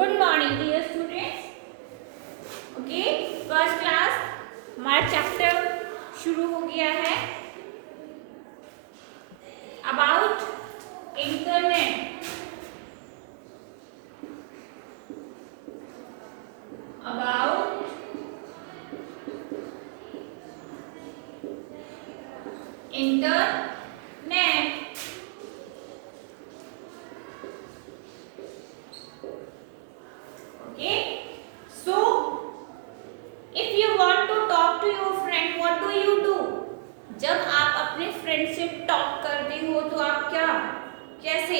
Good morning dear students. Okay, first class हमारा chapter शुरू हो गया है about internet. About internet. Okay, so if you want to talk to your friend, what do you do? जब आप अपने फ्रेंड से टॉक करते हो तो आप कैसे?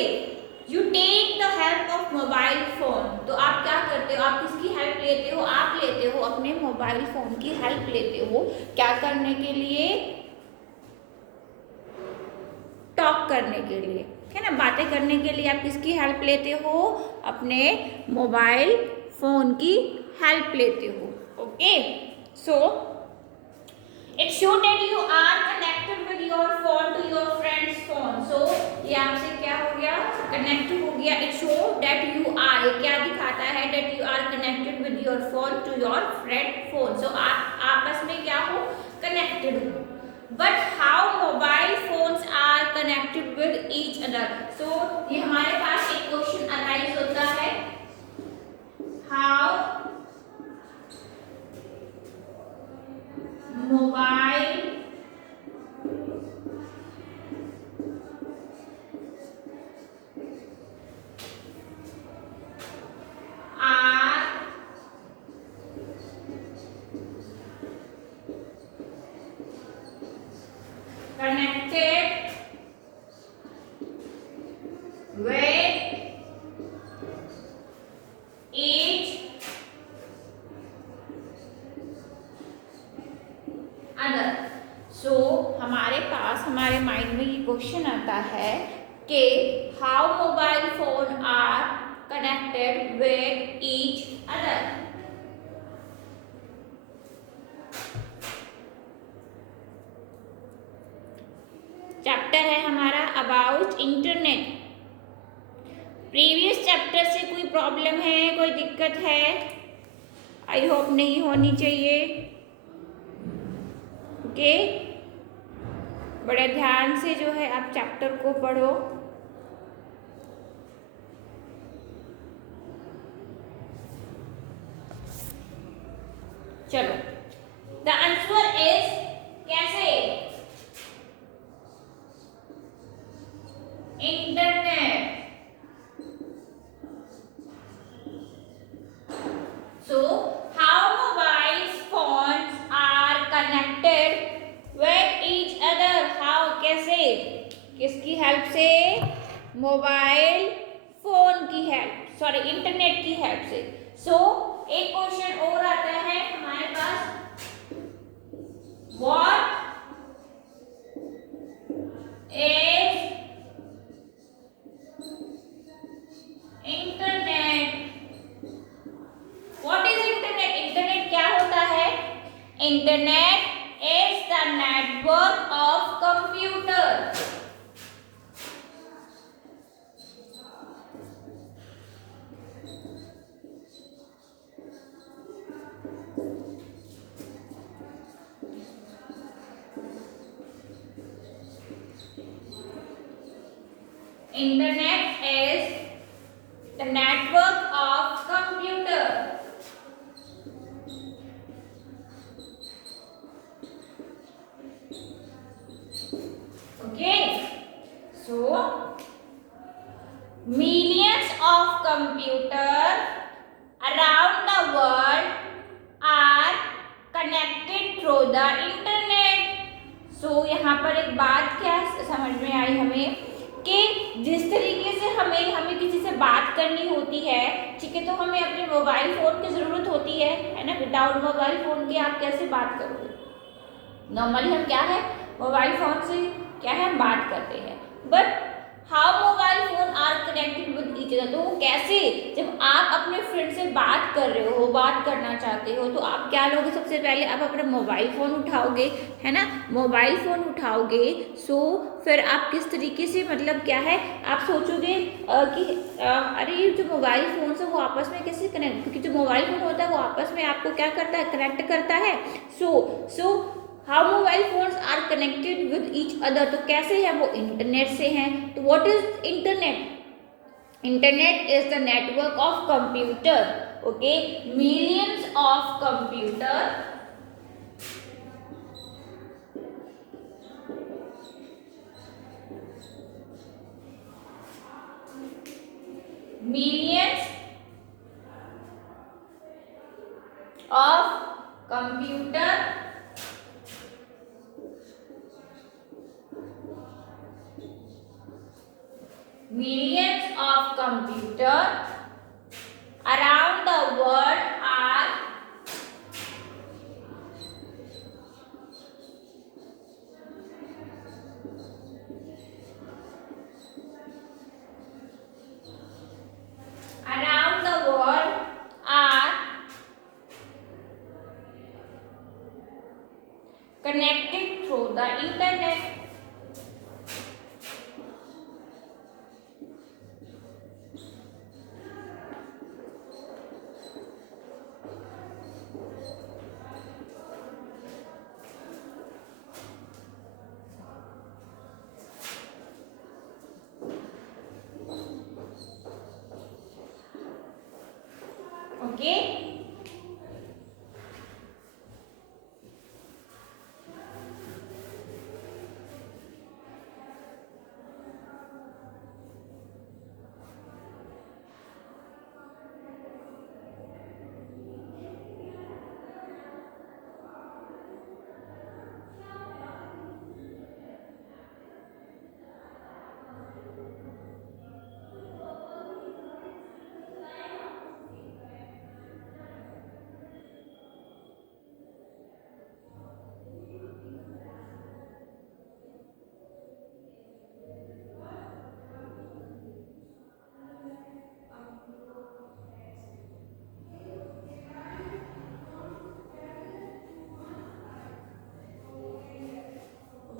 You take the help of mobile phone. तो आप क्या करते हो? आप किसकी हेल्प लेते हो? आप लेते हो अपने मोबाइल फोन की हेल्प लेते हो। क्या करने के लिए? टॉक करने के लिए, है ना, बातें करने के लिए आप किसकी हेल्प लेते हो? अपने मोबाइल फोन की हेल्प लेते हो। Okay, so it show that you are connected with your phone to your friends phone. So ये आपसे क्या हो गया? कनेक्टेड हो गया। It show that you are, ये क्या दिखाता है? That you are connected with your phone to your friend phone. So आप आपस में क्या हो? कनेक्टेड हो। But how mobile phones are connected with each other? So ये हमारे पास एक क्वेश्चन अराइज होता है, how mobile are connected with each other। सो हमारे पास हमारे माइंड में ये क्वेश्चन आता है कि how mobile phone are connected with each other. Chapter है हमारा अबाउट इंटरनेट। प्रीवियस चैप्टर से कोई प्रॉब्लम है, कोई दिक्कत है? आई होप नहीं होनी चाहिए। ओके, बड़े ध्यान से जो है आप चैप्टर को पढ़ो। चलो, द आंसर इज कैसे? Internet. So how mobile phones are connected with each other? How, कैसे? किसकी हेल्प से? मोबाइल फोन की हेल्प, सॉरी इंटरनेट की हेल्प से। सो एक क्वेश्चन और आता है हमारे पास, what is internet? What is internet? Internet क्या होता है? Internet is the network of computer. Internet is the network of computer. Okay, so millions of computers around the world are connected through the internet। so यहाँ पर एक बात क्या समझ में आई हमें कि जिस तरीके से हमें किसी से बात करनी होती है, ठीक है, तो हमें अपने मोबाइल फोन की जरूरत होती है ना। विदाउट मोबाइल फोन के आप कैसे बात करोगे? नॉर्मली हम क्या है, मोबाइल फोन से क्या है, हम बात करते हैं। But how mobile phone are connected with each other? तो कैसे? जब आप अपने फ्रेंड से बात कर रहे हो, बात करना चाहते हो, तो आप क्या लोगे? सबसे पहले आप अपना मोबाइल फोन उठाओगे, है ना, मोबाइल फोन उठाओगे। सो फिर आप किस तरीके से, मतलब क्या है, आप सोचोगे कि अरे ये जो मोबाइल फोन है वो आपस में कैसे कनेक्ट, क्योंकि जो मोबाइल फोन होता है वो आपस में आपको क्या करता है, कनेक्ट करता है। So how mobile phones are connected with each other, तो कैसे है वो, इंटरनेट से हैं। तो what is internet? Internet is the network of computer, okay, millions of computer, millions of computer millions of computer around the world are around the world are connected through the internet. Okay.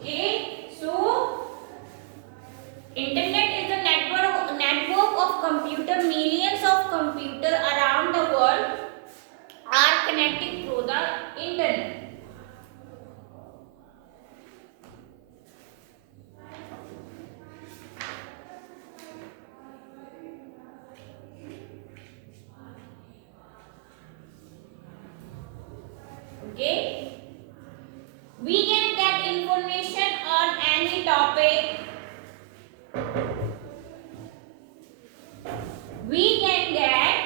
Okay, so internet is the network of computer. Millions of computer around the world are connected through the internet. Okay, we can get information on any topic. We can get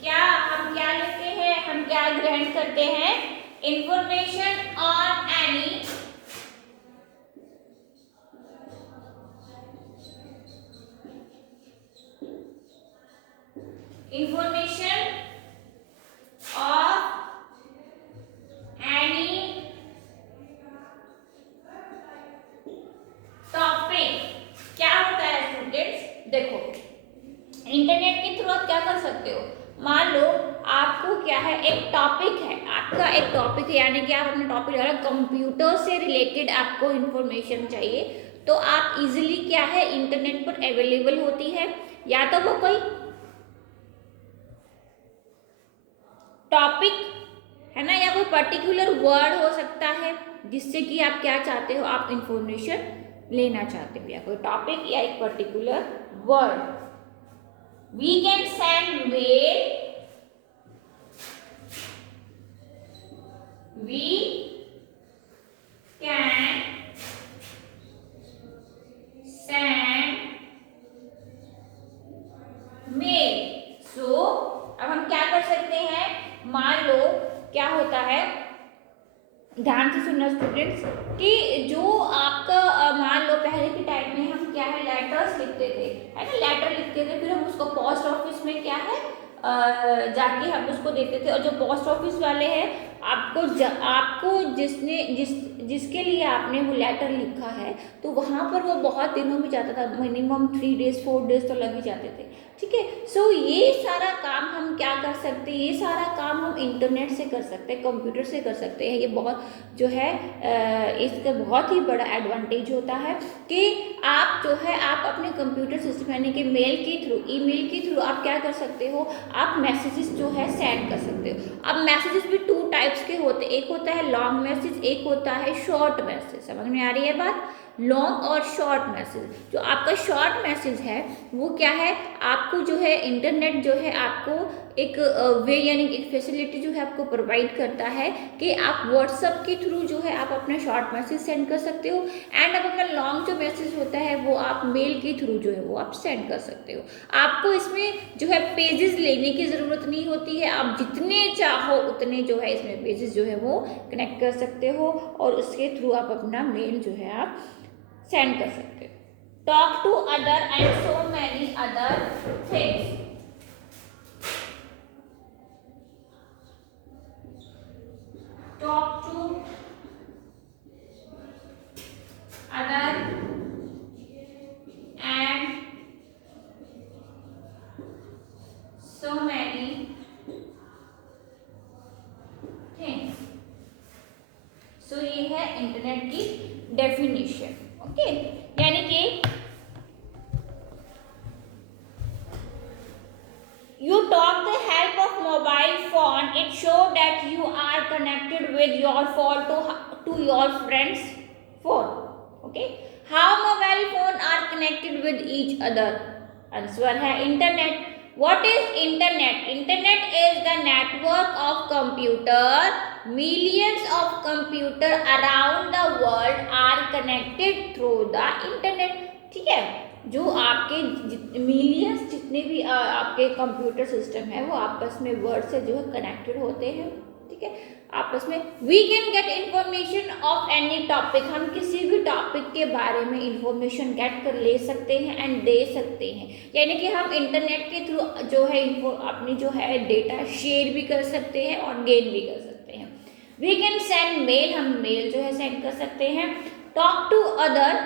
क्या, हम क्या लेते हैं, हम क्या ग्रहण करते हैं, information on any information of any topic. क्या होता है स्टूडेंट्स, देखो इंटरनेट के थ्रू आप क्या कर सकते हो, मान लो आपको क्या है, एक टॉपिक है, आपका एक टॉपिक है, यानी कि आप अपने टॉपिक लगा कंप्यूटर से रिलेटेड आपको इंफॉर्मेशन चाहिए, तो आप इजीली क्या है इंटरनेट पर अवेलेबल होती है। या तो वो कोई टॉपिक है ना, या कोई पर्टिकुलर वर्ड हो सकता है जिससे कि आप क्या चाहते हो, आप इंफॉर्मेशन लेना चाहते हो, या कोई टॉपिक या एक particular word. We can send mail, we can send mail. So अब हम क्या कर सकते हैं, मान लो क्या होता है, ध्यान से सुनना स्टूडेंट्स, कि जो आपका मान लो पहले के टाइम में हम क्या है लेटर्स लिखते थे, है ना, लेटर लिखते थे, फिर हम उसको पोस्ट ऑफिस में क्या है जाके हम उसको देते थे, और जो पोस्ट ऑफिस वाले हैं आपको जिसके लिए आपने वो लेटर लिखा है, तो वहाँ पर वो बहुत दिनों में जाता था, मिनिमम 3 days 4 days तो लग ही जाते थे। ठीक है। सो ये सारा काम हम क्या कर सकते हैं, ये सारा काम हम इंटरनेट से कर सकते हैं, कंप्यूटर से कर सकते हैं। ये बहुत जो है इसका बहुत ही बड़ा एडवांटेज होता है कि आप जो है आप अपने कंप्यूटर सिस्टम यानी कि मेल के थ्रू, ईमेल के थ्रू आप क्या कर सकते हो, आप मैसेजेस जो है सेंड कर सकते हो। अब मैसेजेस भी 2 टाइप्स के होते हैं, एक होता है लॉन्ग मैसेज, एक होता है शॉर्ट मैसेज। समझ में आ रही है बात? लॉन्ग और शॉर्ट मैसेज। जो आपका शॉर्ट मैसेज है वो क्या है, आपको जो है इंटरनेट जो है आपको एक वे यानी एक फैसिलिटी जो है आपको प्रोवाइड करता है कि आप व्हाट्सएप के थ्रू जो है आप अपना शॉर्ट मैसेज सेंड कर सकते हो, एंड अब अपना लॉन्ग जो मैसेज होता है वो आप मेल के थ्रू जो है वो आप सेंड कर सकते हो। आपको इसमें जो है पेजेस लेने की ज़रूरत नहीं होती है, आप जितने चाहो उतने जो है इसमें पेजेस जो है वो कनेक्ट कर सकते हो और उसके थ्रू आप अपना मेल जो है आप सेंड कर सकते हो। Talk to other and so many other things. Talk to other and so many things. So ये है इंटरनेट की डेफिनेशन। ओके, यानी कि you talk the help of mobile phone, it show that you are connected with your phone to your friends phone. Okay, how mobile phone are connected with each other? Answer है internet. What is internet? Internet is the network of computer. Millions of computer around the world are connected through the internet. ठीक है, जो आपके मिलियंस जितने भी आपके computer system है वो आपस में वर्ड से जो है कनेक्टेड होते हैं। ठीक है, आपस में we can get information of any topic, हम किसी भी टॉपिक के बारे में इंफॉर्मेशन गेट कर ले सकते हैं एंड दे सकते हैं। यानी कि हम इंटरनेट के थ्रू जो है अपनी जो है डेटा शेयर भी कर सकते हैं और गेन भी कर सकते हैं। वी कैन सेंड मेल, हम मेल जो है सेंड कर सकते हैं। Talk to other,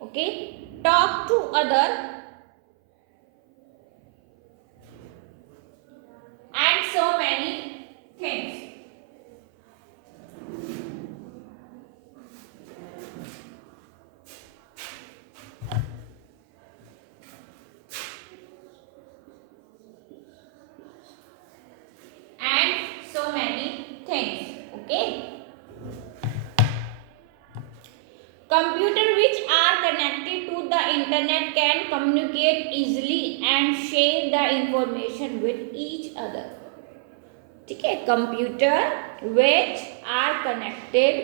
okay, talk to other and so many things. And so many things. Okay, computer which are connected to the internet can communicate easily and share the information with each other. ठीक है, computer which are connected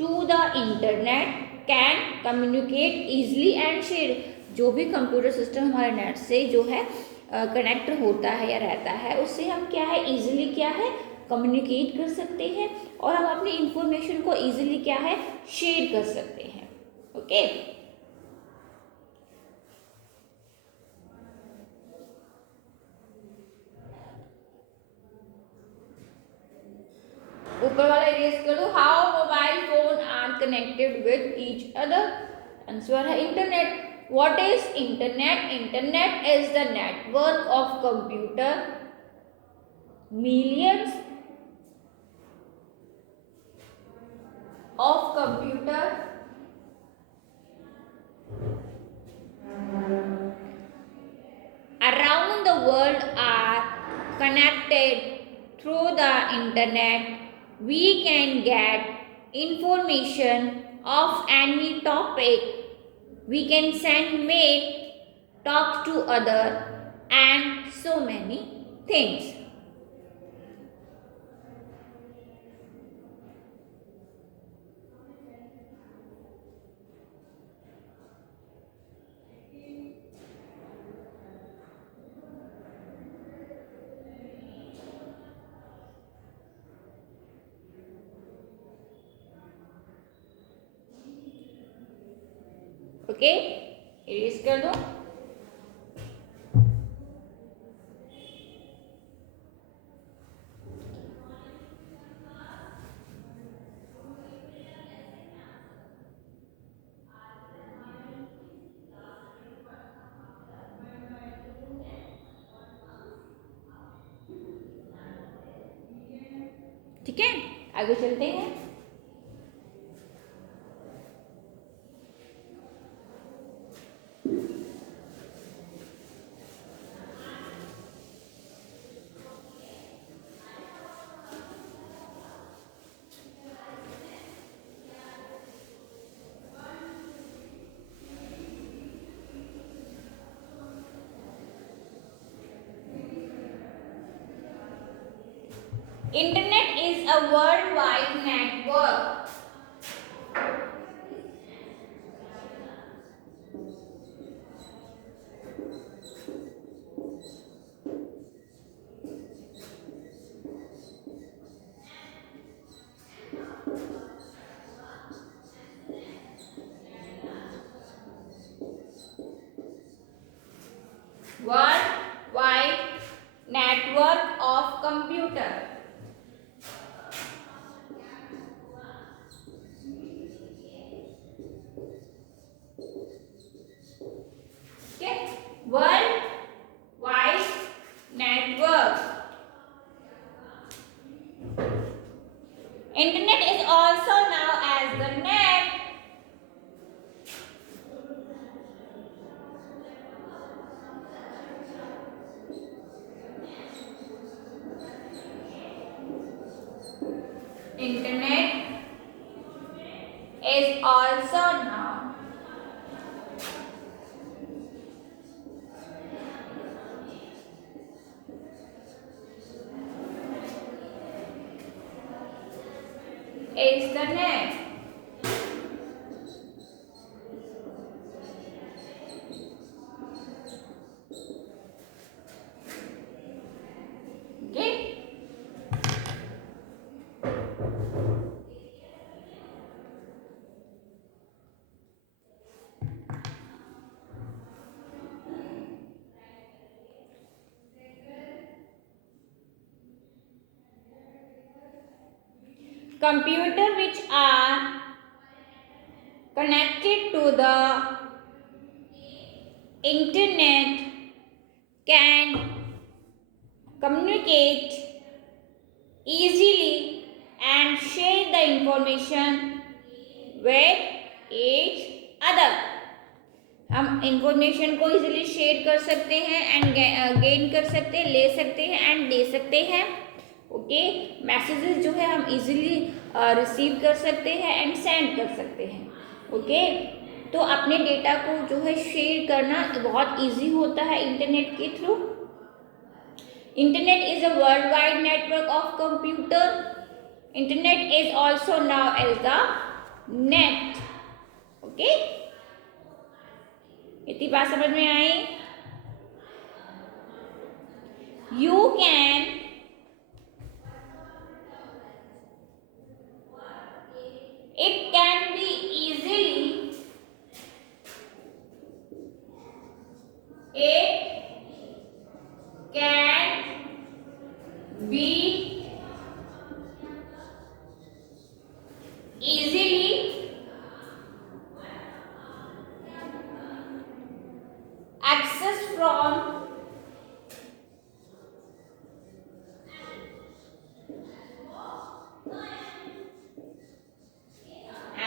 to the internet can communicate easily and share, जो भी computer system हमारे नेट से जो है कनेक्ट होता है या रहता है उससे हम क्या है इजीली क्या है कम्युनिकेट कर सकते हैं और हम अपनी इंफॉर्मेशन को इजीली क्या है शेयर कर सकते हैं। ओके, ऊपर वाला इरेज कर दो। How mobile phone are connected with each other? Answer है internet. What is internet? Internet is the network of computer, millions of computer around the world are connected through the internet. We can get information of any topic. We can send mail, talk to other and so many things. Okay, erase कर दो। ठीक है, आगे चलते हैं। Internet is a worldwide network. Worldwide network of computer. Okay, worldwide network. Internet is also known as the net. Internet is also known as the net. Okay. Computer which are connected to the internet can communicate easily and share the information with each other. हम इंफॉर्मेशन को easily share कर सकते हैं and gain कर सकते हैं, ले सकते हैं एंड दे सकते हैं। ओके, मैसेजेस जो है हम इजीली रिसीव कर सकते हैं एंड सेंड कर सकते हैं। ओके, तो अपने डेटा को जो है शेयर करना बहुत इजी होता है इंटरनेट के through. Internet is a world wide network of computer. Internet is also now as the net. Okay, इतनी बात समझ में आई? You can it can be easily access from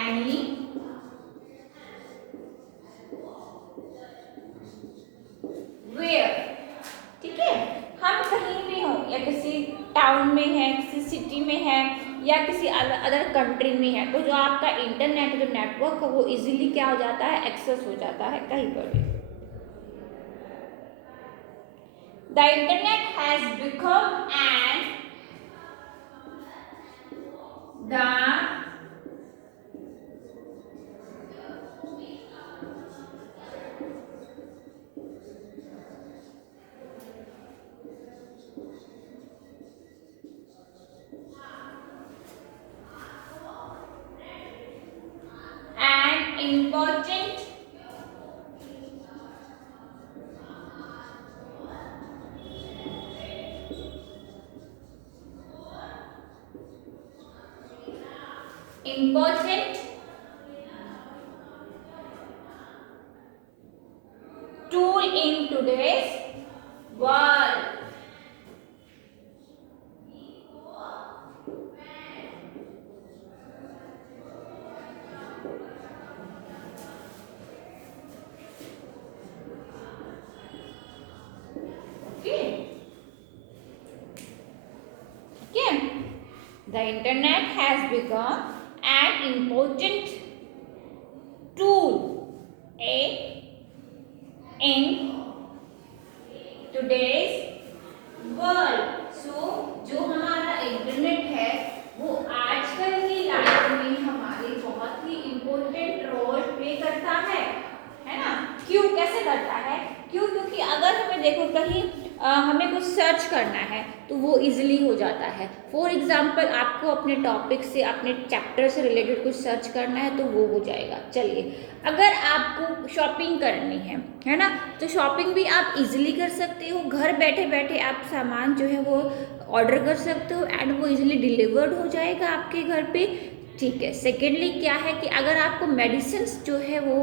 any where। ठीक है, हम कहीं भी हो या किसी टाउन में है, किसी सिटी में है या किसी अदर कंट्री में है, तो जो आपका इंटरनेट जो नेटवर्क है वो इजीली क्या हो जाता है, एक्सेस हो जाता है कहीं पर भी। The internet has become an the important tool in today's world। The internet has become an important tool in today's world. So जो हमारा इंटरनेट है वो आजकल की लाइफ में हमारी बहुत ही इम्पोर्टेंट रोल प्ले करता है ना। क्यों, कैसे करता है? क्यों? क्योंकि अगर हमें देखो कहीं हमें कुछ सर्च करना है तो वो इजीली हो जाता है। फॉर एग्जांपल आपको अपने टॉपिक से, अपने चैप्टर से रिलेटेड कुछ सर्च करना है तो वो हो जाएगा। चलिए, अगर आपको शॉपिंग करनी है ना, तो शॉपिंग भी आप इजीली कर सकते हो। घर बैठे बैठे आप सामान जो है वो ऑर्डर कर सकते हो एंड वो इजीली डिलीवर्ड हो जाएगा आपके घर पे। ठीक है। सेकेंडली क्या है कि अगर आपको मेडिसिन्स जो है वो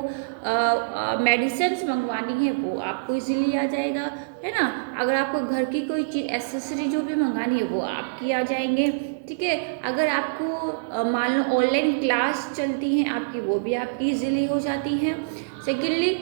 मेडिसिन्स मंगवानी है वो आपको इजीली आ जाएगा, है ना। अगर आपको घर की कोई चीज़ एसेसरी जो भी मंगानी है वो आपकी आ जाएंगे। ठीक है। अगर आपको मान लो ऑनलाइन क्लास चलती हैं आपकी, वो भी आपकी इजीली हो जाती हैं। सेकेंडली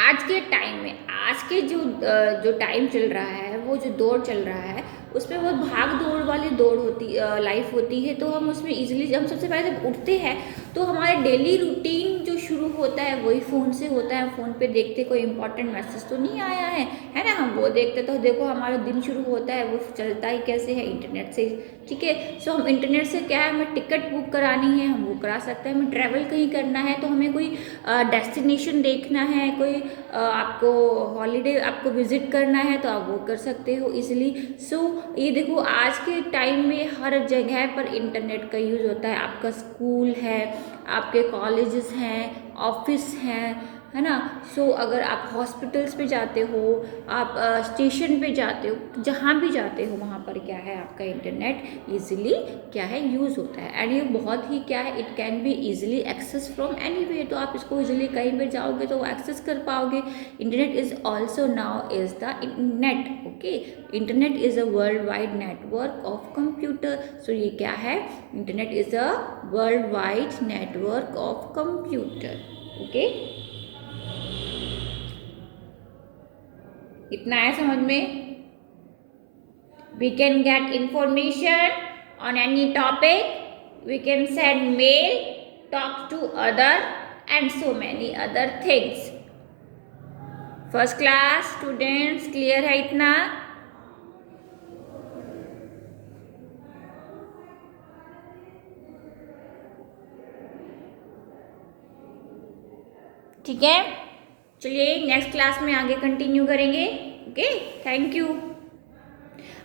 आज के टाइम में, आज के जो टाइम चल रहा है, वो जो दौर चल रहा है, उसमें बहुत भाग दौड़ वाली दौड़ होती लाइफ होती है। तो हम उसमें इजीली, हम सबसे पहले जब उठते हैं तो हमारे डेली रूटीन जो शुरू होता है वही फ़ोन से होता है। फ़ोन पे देखते कोई इंपॉर्टेंट मैसेज तो नहीं आया है ना, हम वो देखते तो देखो हमारा दिन शुरू होता है वो चलता ही कैसे है, इंटरनेट से। ठीक है। सो हम इंटरनेट से क्या है, हमें टिकट बुक करानी है हम वो करा सकते हैं, हमें ट्रैवल कहीं करना है तो हमें कोई डेस्टिनेशन देखना है, कोई आपको हॉलीडे आपको विजिट करना है तो आप वो कर सकते हो इजीली। सो ये देखो आज के टाइम में हर जगह पर इंटरनेट का यूज़ होता है। आपका स्कूल है, आपके कॉलेजेस हैं, ऑफिस हैं, है ना। सो अगर आप हॉस्पिटल्स पे जाते हो, आप स्टेशन पे जाते हो, जहाँ भी जाते हो वहाँ पर क्या है, आपका इंटरनेट इजीली क्या है यूज़ होता है। एंड ये बहुत ही क्या है, it can be easily access from anywhere. तो आप इसको इजीली कहीं पर जाओगे तो वो एक्सेस कर पाओगे। Internet is also now is the net. Okay, internet is a world wide network of computer. So ये क्या है, internet is a world wide network of computer. Okay, इतना है समझ में। We can get information on any topic, we can send mail, talk to other and so many other things. First class students, clear है इतना? ठीक है, चलिए next class में आगे कंटिन्यू करेंगे। Okay, thank you.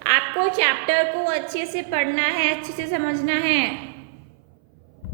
आपको चैप्टर को अच्छे से पढ़ना है, अच्छे से समझना है।